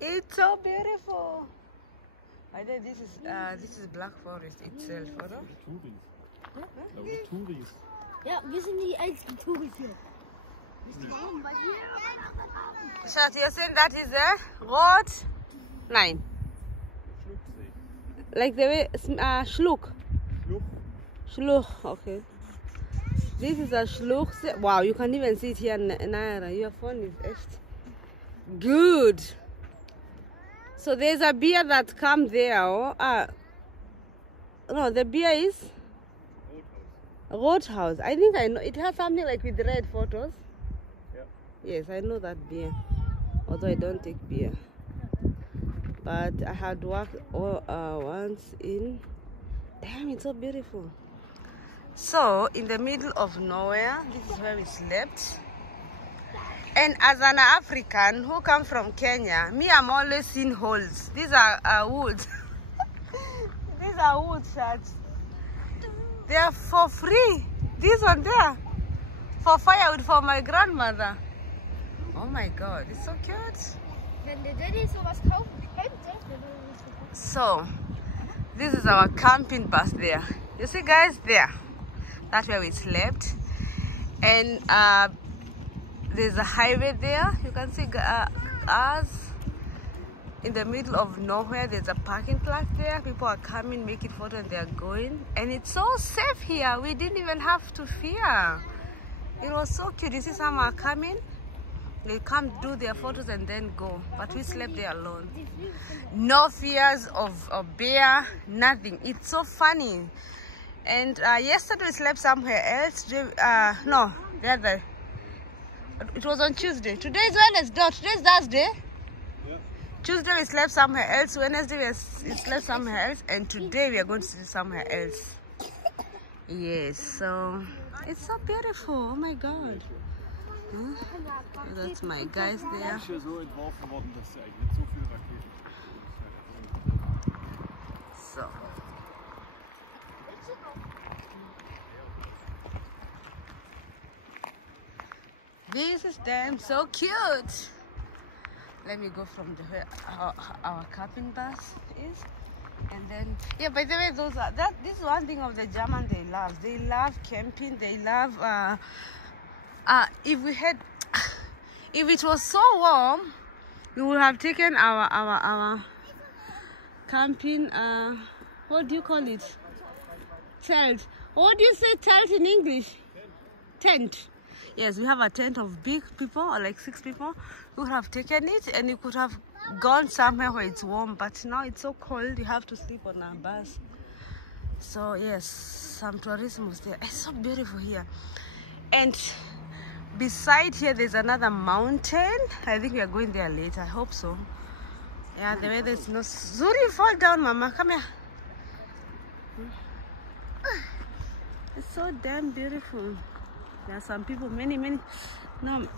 It's so beautiful. I think this is Blackforest itself, oder? Touris. Ja, wir sind die einzigen Touris hier. Schat, you're saying that is a road? Nine. Like the way, Schluck. Schluch, okay. This is a Schluch. Wow, you can even see it here, Naira. Your phone is echt good. So there's a beer that comes there. Oh, no, the beer is Roadhouse. I think I know. It has something like with red photos. Yeah. Yes, I know that beer. Although I don't take beer. But I had worked once in. Damn, it's so beautiful. So, in the middle of nowhere, this is where we slept. And as an African who comes from Kenya, me, I'm always seeing holes. These are woods. These are wood shots. They are for free. This one there, for firewood for my grandmother. Oh my God, it's so cute. Wenn der Daddy sowas kaufen könnte, So, this is our camping bus there. You see guys there? That's where we slept. And there's a highway there. You can see us in the middle of nowhere. There's a parking lot there. People are coming, making photos, and they're going. And it's so safe here. We didn't even have to fear. It was so cute. You see some are coming. They come do their photos and then go. But we slept there alone. No fears of bear, nothing. It's so funny. And yesterday we slept somewhere else. No, the other. It was on Tuesday. Today is Wednesday. Today is Thursday. Yeah. Tuesday we slept somewhere else. Wednesday we slept somewhere else. And today we are going to sleep somewhere else. Yes, so it's so beautiful. Oh my God. Huh? So that's my guys there. Ist ja so entworfen worden, dass sie eigentlich so viele Raketen. So. This is them, so cute. Let me go from where our camping bus is, and then yeah. By the way, this is one thing of the German they love. They love camping. They love if it was so warm, we would have taken our camping. What do you call it? Tent. What do you say tent in English? Tent. Yes, we have a tent of big people, or like 6 people. We would have taken it and you could have gone somewhere where it's warm, but now it's so cold, you have to sleep on a bus. So yes, some tourism was there. It's so beautiful here. And beside here, there's another mountain. I think we are going there later, I hope so. Yeah, the weather is no... Zuri, fall down, Mama, come here. It's so damn beautiful. There are some people, many. No,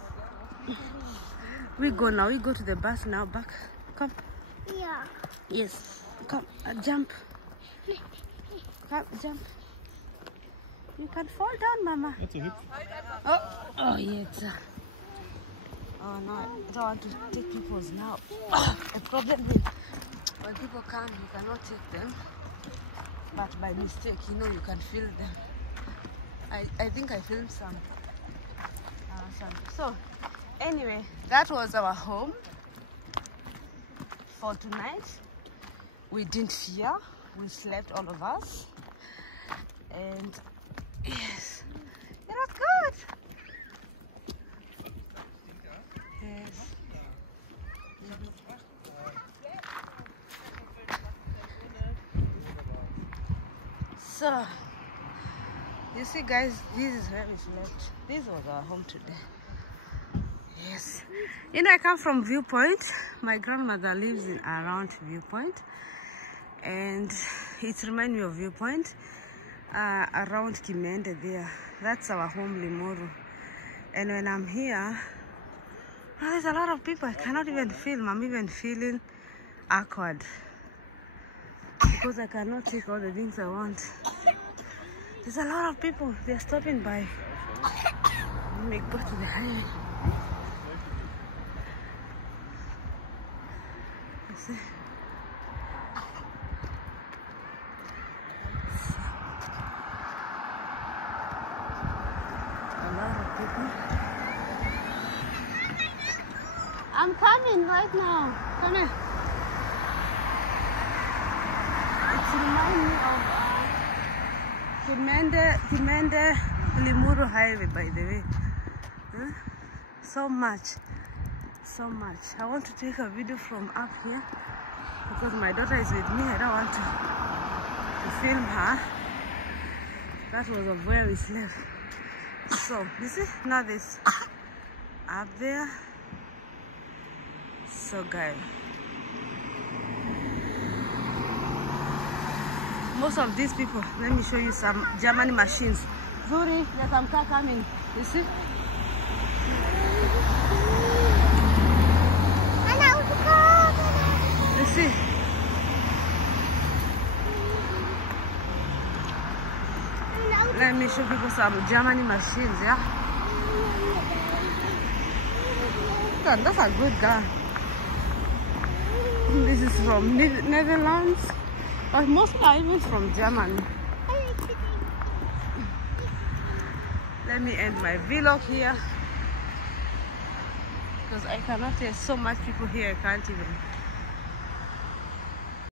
we go now. We go to the bus now. Back. Come. ja. Yes. Come. Jump. Come, jump. You can fall down, Mama. Nicht so hübsch. Oh, yes. Oh no, I don't want to take people's now. The problem is when people come, you cannot take them. But by mistake, you can feel them. I think I filmed some. So, anyway, that was our home for tonight. We didn't fear. We slept, all of us. And yes, it was good. Yes. So, you see guys, this is where we slept. This was our home today. Yes. I come from Viewpoint. My grandmother lives around Viewpoint. And it reminds me of Viewpoint. Around Kimende there. That's our home, Limuru. And when I'm here, there's a lot of people. I cannot even film. I'm even feeling awkward. Because I cannot take all the things I want. There's a lot of people. They're stopping by. Let me go to the highway. You see? A lot of people. I'm coming right now. Come here. It reminds me of Kimende Limuru Highway, by the way. Huh? So much. I want to take a video from up here because my daughter is with me. I don't want to film her. That was of where we slept. So you see, now this up there. So guys, most of these people, let me show you some German machines. Zuri, there's some car coming. You see? You see? Let me show people some Germany machines, yeah? That's a good gun. This is from Netherlands, but most are even from Germany. Let me end my vlog here because I cannot. There's so much people here I can't even